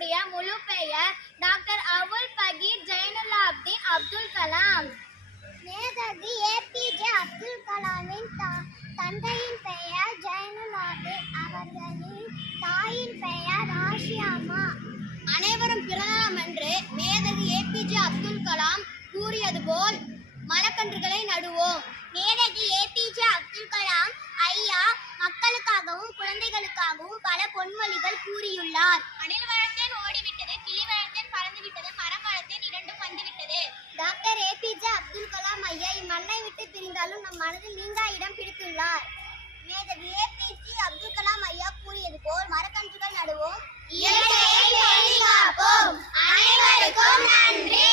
என்னுடைய முழு பெயர் டாக்டர் அவுல் பகீர் ஜைனுலாப்தீன் அப்துல் கலாம். மேதகு ஏபிஜே அப்துல் கலாமின் தந்தையின் பெயர் ஜைனுலாப்தீன், அவர்களின் தாயின் பெயர் ஆஷியாமா. அனைவரும் பிறந்தநாள் அன்று மேதகு ஏபிஜே அப்துல் கலாம் கூறியது போல் மரக்கன்றுகளை நடுவோம். மேதகு ஏபிஜே அப்துல் கலாம் ஐயா மக்களுக்காகவும் குழந்தைகளுக்காகவும் பல பொன்மொழிகள் கூறியுள்ளார். அணில் வளர்த்தேன் ஓடிவிட்டது, கிளி வளர்த்தேன் பறந்துவிட்டது, மரம் வளர்த்தேன் இரண்டும் வந்துவிட்டது. டாக்டர் ஏபிஜே அப்துல் கலாம் ஐயா இம்மண்ணை விட்டு பிரிந்தாலும் நம் மனதில் நீங்கா இடம் பிடித்துள்ளார். மேதகு ஏபிஜே அப்துல் கலாம் ஐயா கூறியது போல் மரக்கன்றுகள் நடுவோம், இயற்கையை பாதுகாப்போம். அனைவருக்கும் நன்றி.